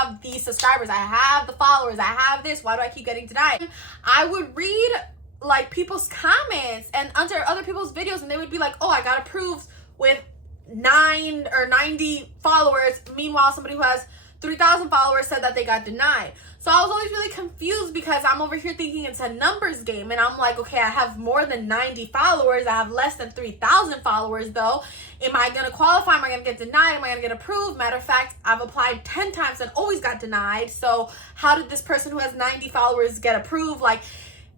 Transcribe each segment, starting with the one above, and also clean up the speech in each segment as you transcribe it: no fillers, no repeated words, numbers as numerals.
have these subscribers, I have the followers, I have this, why do I keep getting denied? I would read like people's comments and under other people's videos, and they would be like, oh, I got approved with 9 or 90 followers. Meanwhile, somebody who has 3,000 followers said that they got denied. So I was always really confused because I'm over here thinking it's a numbers game, and I'm like, okay, I have more than 90 followers. I have less than 3,000 followers though. Am I going to qualify? Am I going to get denied? Am I going to get approved? Matter of fact, I've applied 10 times and always got denied. So how did this person who has 90 followers get approved? Like,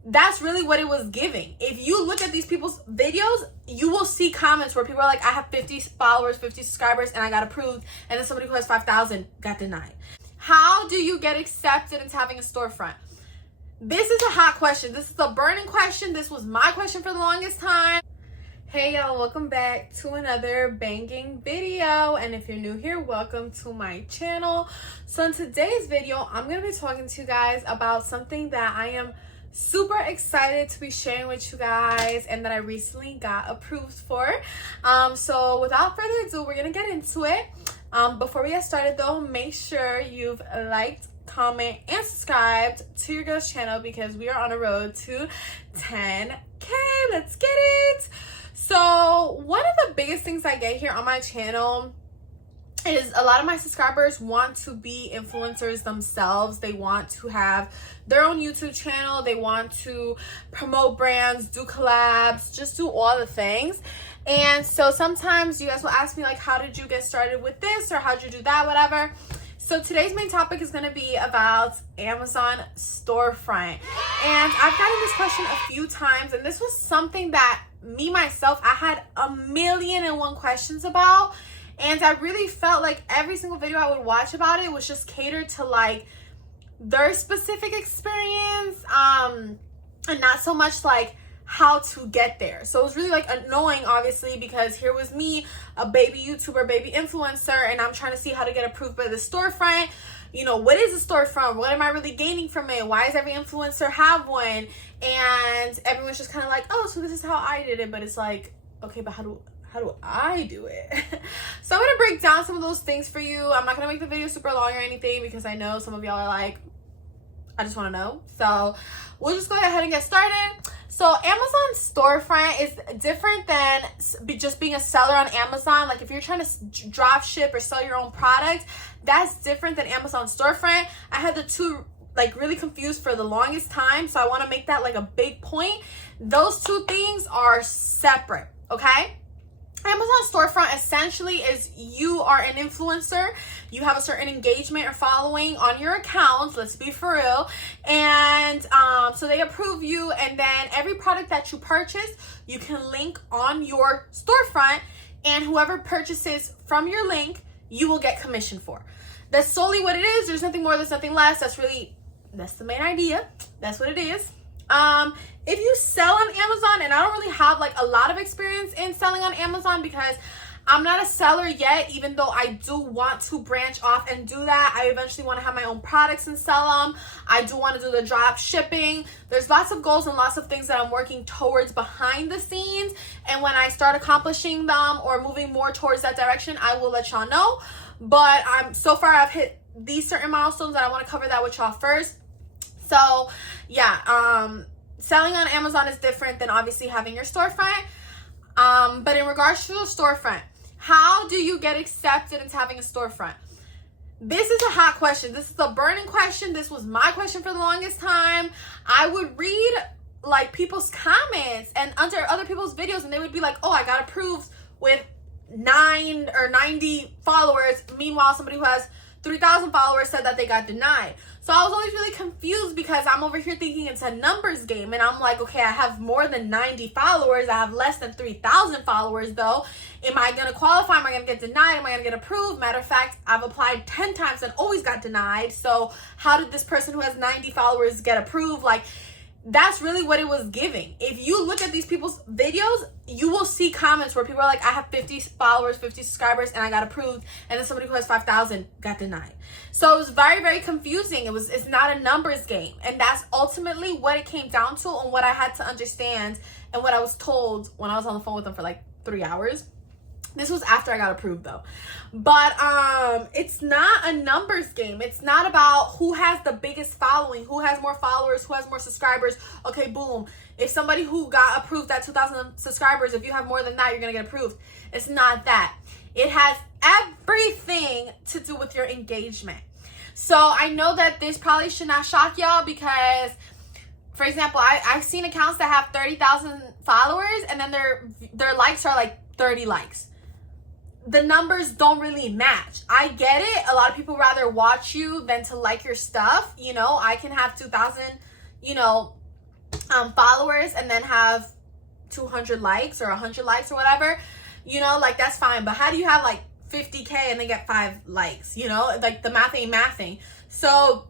that's really what it was giving. If you look at these people's videos, you will see comments where people are like, I have 50 followers, 50 subscribers, and I got approved. And then somebody who has 5,000 got denied. How do you get accepted into having a storefront? This is a hot question. This is a burning question. This was my question for the longest time. Hey y'all, welcome back to another banging video. And if you're new here, welcome to my channel. So in today's video, I'm going to be talking to you guys about something that I am super excited to be sharing with you guys and that I recently got approved for. So without further ado, we're going to get into it. Before we get started though, make sure you've liked, comment, and subscribed to your girl's channel because we are on a road to 10K. Let's get it. So one of the biggest things I get here on my channel is a lot of my subscribers want to be influencers themselves. They want to have their own YouTube channel. They want to promote brands, do collabs, just do all the things. And so sometimes you guys will ask me like, how did you get started with this, or how'd you do that, whatever. So today's main topic is going to be about Amazon storefront. And I've gotten this question a few times, and this was something that me myself, I had 1,000,001 questions about. And I really felt like every single video I would watch about it was just catered to like their specific experience, and not so much like how to get there. So it was really like annoying, obviously, because here was me, a baby YouTuber, baby influencer, and I'm trying to see how to get approved by the storefront. You know, what is a storefront? What am I really gaining from it? Why does every influencer have one? And everyone's just kind of like, oh, so this is how I did it. But it's like, okay, but how do I do it? So I'm gonna break down some of those things for you. I'm not gonna make the video super long or anything because I know some of y'all are like, I just want to know. So we'll just go ahead and get started. So Amazon storefront is different than just being a seller on Amazon. Like if you're trying to drop ship or sell your own product, that's different than Amazon storefront. I had the two like really confused for the longest time, so I want to make that like a big point. Those two things are separate, okay? Amazon storefront essentially is you are an influencer, you have a certain engagement or following on your accounts, let's be for real, and so they approve you, and then every product that you purchase you can link on your storefront, and whoever purchases from your link you will get commission for. That's solely what it is. There's nothing more, there's nothing less. That's the main idea. That's what it is. If you sell on Amazon, and I don't really have like a lot of experience in selling on Amazon because I'm not a seller yet, even though I do want to branch off and do that. I eventually want to have my own products and sell them. I do want to do the drop shipping. There's lots of goals and lots of things that I'm working towards behind the scenes. And when I start accomplishing them or moving more towards that direction, I will let y'all know. But so far I've hit these certain milestones and I want to cover that with y'all first. So yeah, selling on Amazon is different than obviously having your storefront. But in regards to a storefront, how do you get accepted into having a storefront? This is a hot question. This is a burning question. This was my question for the longest time. I would read like people's comments and under other people's videos, and they would be like, oh, I got approved with 9 or 90 followers. Meanwhile, somebody who has 3,000 followers said that they got denied. So I was always really confused because I'm over here thinking it's a numbers game, and I'm like, okay, I have more than 90 followers. I have less than 3,000 followers though. Am I going to qualify? Am I going to get denied? Am I going to get approved? Matter of fact, I've applied 10 times and always got denied. So how did this person who has 90 followers get approved? Like, that's really what it was giving. If you look at these people's videos, you will see comments where people are like, I have 50 followers, 50 subscribers, and I got approved, and then somebody who has 5,000 got denied. So it was very, very confusing. It's not a numbers game, and that's ultimately what it came down to, and what I had to understand, and what I was told when I was on the phone with them for like 3 hours. This was after I got approved though. But it's not a numbers game. It's not about who has the biggest following, who has more followers, who has more subscribers. Okay, boom. If somebody who got approved at 2,000 subscribers, if you have more than that, you're going to get approved. It's not that. It has everything to do with your engagement. So I know that this probably should not shock y'all because, for example, I've seen accounts that have 30,000 followers and then their likes are like 30 likes. The numbers don't really match. I get it. A lot of people rather watch you than to like your stuff. You know, I can have 2,000, followers and then have 200 likes or 100 likes or whatever. You know, like that's fine. But how do you have like 50K and they get 5 likes? You know, like the math ain't mathing. So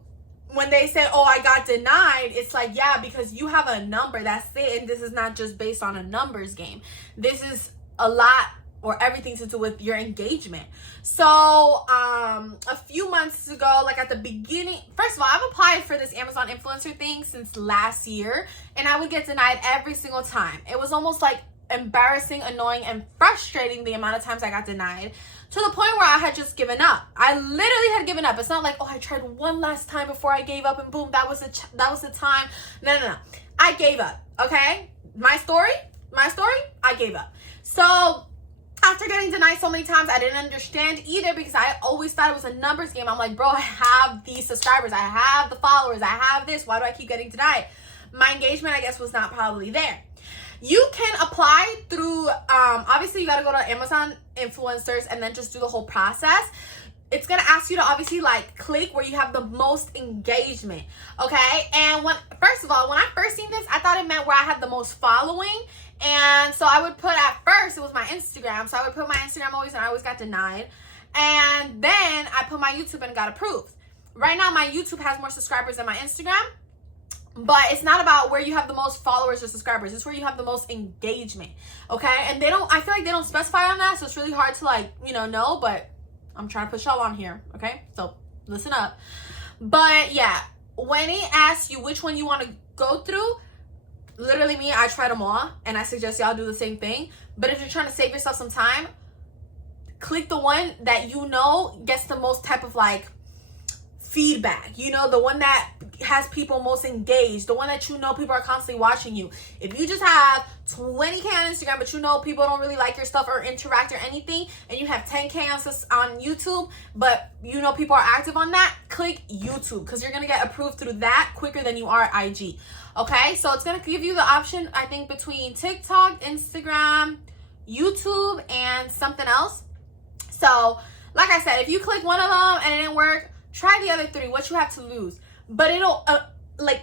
when they say, oh, I got denied, it's like, yeah, because you have a number. That's it. And this is not just based on a numbers game. This is a lot or everything to do with your engagement. So a few months ago, like at the beginning, first of all, I've applied for this Amazon influencer thing since last year, and I would get denied every single time. It was almost like embarrassing, annoying, and frustrating the amount of times I got denied, to the point where I had just given up. I literally had given up. It's not like, oh, I tried one last time before I gave up and boom, that was the time. No. I gave up, okay? My story, I gave up. So after getting denied so many times, I didn't understand either because I always thought it was a numbers game. I'm like, bro, I have these subscribers. I have the followers. I have this. Why do I keep getting denied? My engagement, I guess, was not probably there. You can apply through, obviously, you got to go to Amazon influencers and then just do the whole process. It's going to ask you to obviously like click where you have the most engagement. Okay. And first of all, when I first seen this, I thought it meant where I had the most following. And so I would put, at first, it was my Instagram. So I would put my Instagram always, and I always got denied. And then I put my YouTube and got approved. Right now, my YouTube has more subscribers than my Instagram. But it's not about where you have the most followers or subscribers. It's where you have the most engagement. Okay? And I feel like they don't specify on that. So it's really hard to know. But I'm trying to put y'all on here. Okay? So listen up. But yeah, when it asks you which one you want to go through, literally me, I tried them all, and I suggest y'all do the same thing. But if you're trying to save yourself some time, click the one that you know gets the most type of like feedback. You know, the one that has people most engaged, the one that you know people are constantly watching you. If you just have 20K on Instagram, but you know people don't really like your stuff or interact or anything, and you have 10K on YouTube, but you know people are active on that, click YouTube, because you're going to get approved through that quicker than you are IG. Okay, so it's going to give you the option, I think, between TikTok, Instagram, YouTube, and something else. So, like I said, if you click one of them and it didn't work, try the other 3, what you have to lose. But it'll,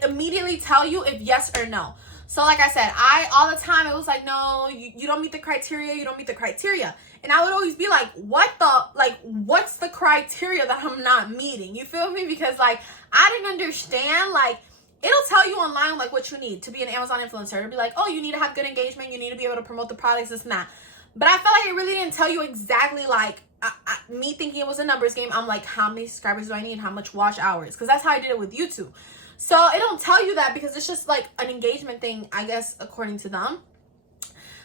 immediately tell you if yes or no. So, like I said, all the time, it was like, no, you don't meet the criteria, you don't meet the criteria. And I would always be like, what's the criteria that I'm not meeting? You feel me? Because, I didn't understand, it'll tell you online what you need to be an Amazon influencer. It'll be like, oh, you need to have good engagement, you need to be able to promote the products, this and that. But I felt like it really didn't tell you exactly me thinking it was a numbers game. I'm like, how many subscribers do I need? How much watch hours? Because that's how I did it with YouTube. So it don't tell you that because it's just an engagement thing, I guess, according to them.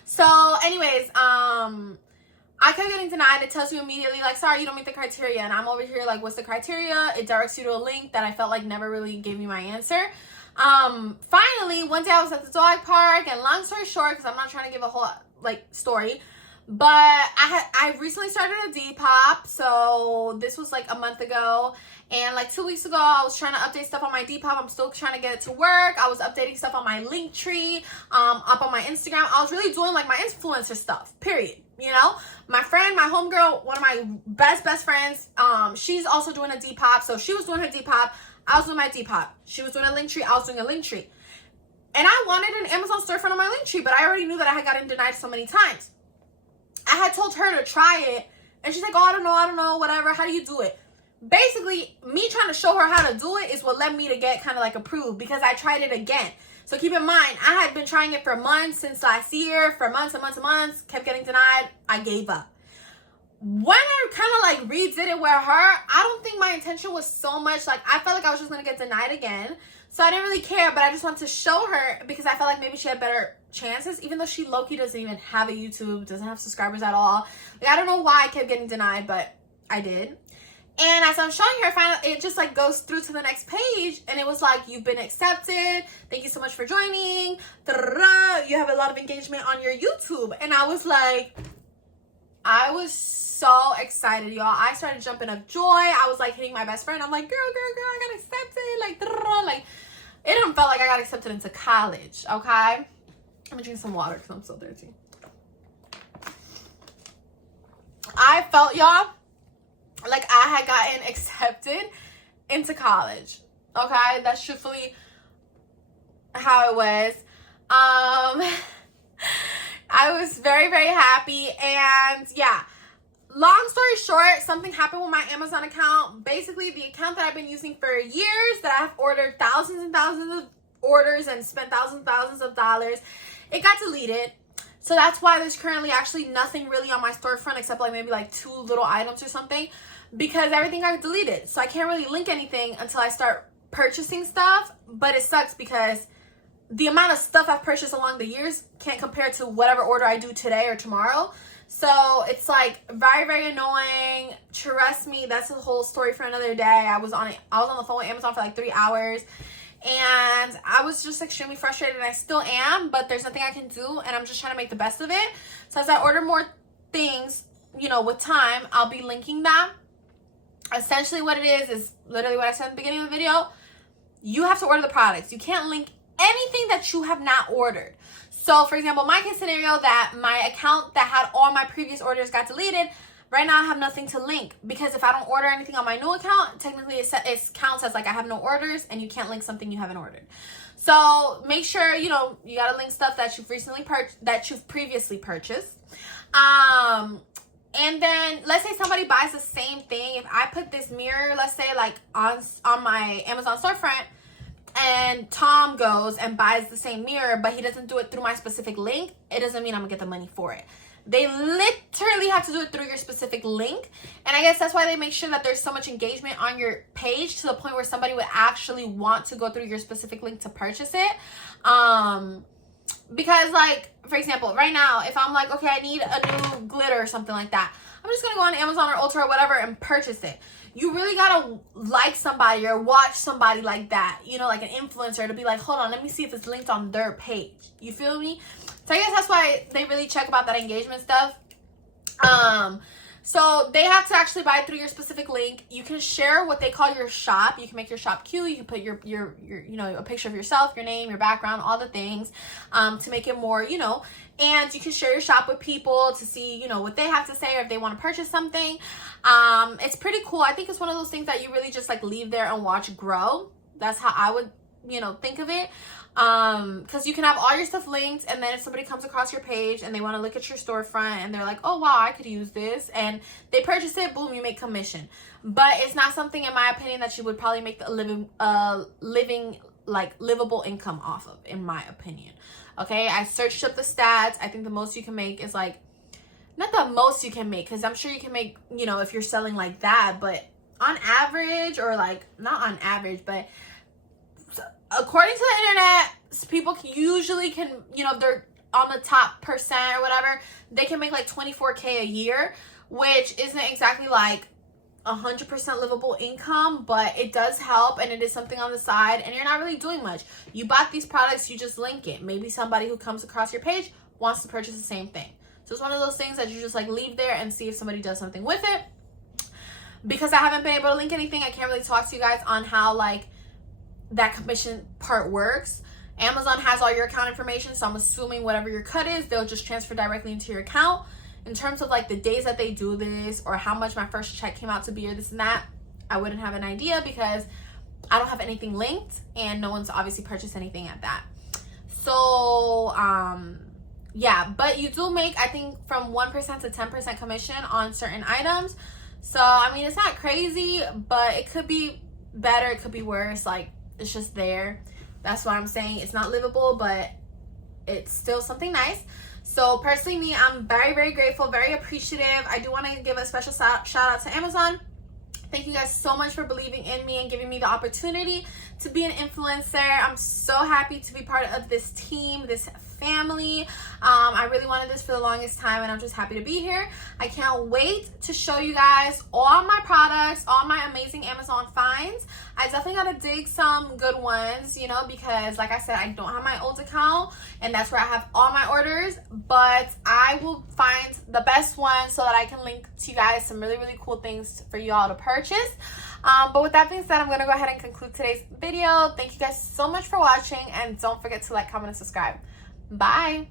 So anyways, I kept getting denied. It tells you immediately, sorry, you don't meet the criteria. And I'm over here what's the criteria? It directs you to a link that I felt never really gave me my answer. Finally, one day I was at the dog park, and long story short, because I'm not trying to give a whole story, but I recently started a Depop. So this was a month ago, and 2 weeks ago I was trying to update stuff on my Depop. I'm still trying to get it to work. I was updating stuff on my Linktree, up on my Instagram. I was really doing my influencer stuff, period. You know, my friend, my homegirl, one of my best friends, she's also doing a Depop. So she was doing her Depop, I was doing my Depop. She was doing a Linktree, I was doing a Linktree. And I wanted an Amazon storefront on my Linktree, but I already knew that I had gotten denied so many times. I had told her to try it, and she's like, oh, I don't know, whatever. How do you do it? Basically, me trying to show her how to do it is what led me to get kind of approved, because I tried it again. So keep in mind, I had been trying it for months since last year, for months and months and months, kept getting denied. I gave up. when I kind of like redid it with her, I don't think my intention was so much like, I felt like I was just gonna get denied again. So I didn't really care, but I just wanted to show her because I felt like maybe she had better chances, even though she low-key doesn't even have a YouTube, doesn't have subscribers at all. Like, I don't know why I kept getting denied, but I did. And as I'm showing her, finally, it just like goes through to the next page, and it was like, you've been accepted. Thank you so much for joining. You have a lot of engagement on your YouTube. And I was like, I was so excited, y'all. I started jumping up joy. I was like hitting my best friend. I'm like, girl, I got accepted. Like, it didn't feel like I got accepted into college, okay? Let me drink some water because I'm so thirsty. I felt, y'all, like I had gotten accepted into college, okay? That's truthfully how it was. I was very, very happy, and yeah. Long story short, something happened with my Amazon account. Basically, the account that I've been using for years, that I've ordered thousands and thousands of orders and spent thousands and thousands of dollars, it got deleted. So that's why there's currently actually nothing really on my storefront except like maybe like 2 little items or something, because everything got deleted. So I can't really link anything until I start purchasing stuff. But it sucks because the amount of stuff I've purchased along the years can't compare to whatever order I do today or tomorrow. So it's like very, very annoying. Trust me, that's a whole story for another day. I was on the phone with Amazon for like 3 hours, and I was just extremely frustrated, and I still am, but there's nothing I can do, and I'm just trying to make the best of it. So as I order more things, you know, with time, I'll be linking that. Essentially what it is literally what I said at the beginning of the video. You have to order the products. You can't link anything that you have not ordered. So for example, my case scenario, that my account that had all my previous orders got deleted, right now I have nothing to link, because if I don't order anything on my new account, technically it counts as like I have no orders, and you can't link something you haven't ordered. So make sure, you know, you gotta link stuff that you've recently previously purchased. And then let's say somebody buys the same thing. If I put this mirror, let's say like on my Amazon storefront, and Tom goes and buys the same mirror, but he doesn't do it through my specific link, it doesn't mean I'm gonna get the money for it. They literally have to do it through your specific link. And I guess that's why they make sure that there's so much engagement on your page, to the point where somebody would actually want to go through your specific link to purchase it. Because like, for example, right now, if I'm like, okay, I need a new glitter or something like that, I'm just gonna go on Amazon or Ulta or whatever and purchase it. You really gotta like somebody or watch somebody like that, you know, like an influencer, to be like, hold on, let me see if it's linked on their page. You feel me? So I guess that's why they really check about that engagement stuff. So they have to actually buy it through your specific link. You can share what they call your shop. You can make your shop cute. You can put your you know, a picture of yourself, your name, your background, all the things, to make it more, you know. And you can share your shop with people to see, you know, what they have to say, or if they want to purchase something. It's pretty cool. I think it's one of those things that you really just like leave there and watch grow. That's how I would, you know, think of it. Because you can have all your stuff linked, and then if somebody comes across your page and they want to look at your storefront and they're like, oh wow, I could use this, and they purchase it, boom, you make commission. But it's not something, in my opinion, that you would probably make a living like livable income off of, in my opinion. Okay, I searched up the stats. I think the most you can make is like, not the most you can make, because I'm sure you can make, you know, if you're selling like that, but on average, or like not on average, but according to the internet, people usually can, you know, if they're on the top percent or whatever, they can make like 24K a year, which isn't exactly like 100% livable income, but it does help, and it is something on the side, and you're not really doing much. You bought these products, you just link it. Maybe somebody who comes across your page wants to purchase the same thing. So it's one of those things that you just like leave there and see if somebody does something with it. Because I haven't been able to link anything, I can't really talk to you guys on how like that commission part works. Amazon has all your account information, so I'm assuming whatever your cut is, they'll just transfer directly into your account. In terms of like the days that they do this, or how much my first check came out to be, or this and that, I wouldn't have an idea, because I don't have anything linked, and no one's obviously purchased anything at that. So yeah, but you do make, I think, from 1% to 10% commission on certain items. So I mean, it's not crazy, but it could be better, it could be worse. Like, it's just there. That's what I'm saying. It's not livable, but it's still something nice. So personally, me, I'm very, very grateful, very appreciative. I do want to give a special shout out to Amazon. Thank you guys so much for believing in me and giving me the opportunity to be an influencer. I'm so happy to be part of this team, this family. I really wanted this for the longest time, and I'm just happy to be here. I can't wait to show you guys all my products, all my amazing Amazon finds. I definitely gotta dig some good ones, you know, because like I said, I don't have my old account, and that's where I have all my orders, but I will find the best ones so that I can link to you guys some really, really cool things for you all to purchase. But with that being said, I'm gonna go ahead and conclude today's video. Thank you guys so much for watching, and don't forget to like, comment, and subscribe. Bye.